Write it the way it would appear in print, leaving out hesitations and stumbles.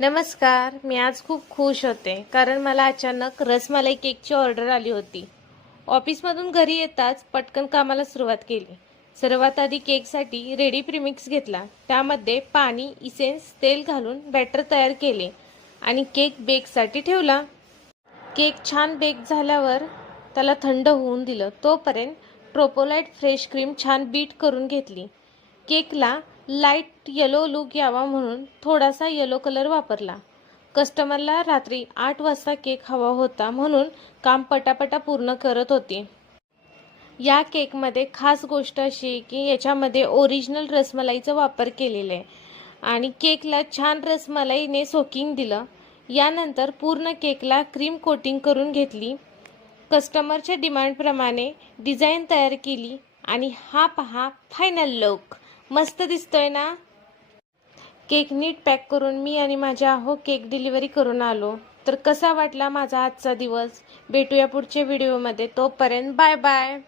नमस्कार. मी आज खूप खुश होते कारण मला अचानक रसमलाई केकची ऑर्डर आली होती. ऑफिसमधून घरी येताच पटकन कामाला सुरुवात केली. सर्वात आधी केकसाठी रेडी प्रीमिक्स घेतला. त्यामध्ये पाणी, इसेन्स, तेल घालून बॅटर तयार केले आणि केक बेकसाठी ठेवला. केक छान बेक झाल्यावर त्याला थंड होऊन दिलं. तोपर्यंत ट्रोपोलाइट फ्रेश क्रीम छान बीट करून घेतली. केकला लाईट येलो लुक यावा म्हणून थोडासा येलो कलर वापरला. कस्टमरला रात्री 8 वाजता केक हवा होता म्हणून काम पटापटा पूर्ण करत होते. या केकमध्ये खास गोष्ट अशी आहे की याच्यामध्ये ओरिजिनल रसमलाईचा वापर केलेला आहे आणि केकला छान रसमलाईने सोकिंग दिलं. यानंतर पूर्ण केकला क्रीम कोटिंग करून घेतली. कस्टमरच्या डिमांडप्रमाणे डिझाईन तयार केली आणि हा पहा फायनल लुक. मस्त दिसतोय ना? केक नीट पॅक करून मी आणि माझ्या अहो केक डिलिव्हरी करून आलो. तर कसा वाटला माझा आजचा दिवस? भेटूया पुढच्या व्हिडिओमध्ये. तोपर्यंत बाय बाय.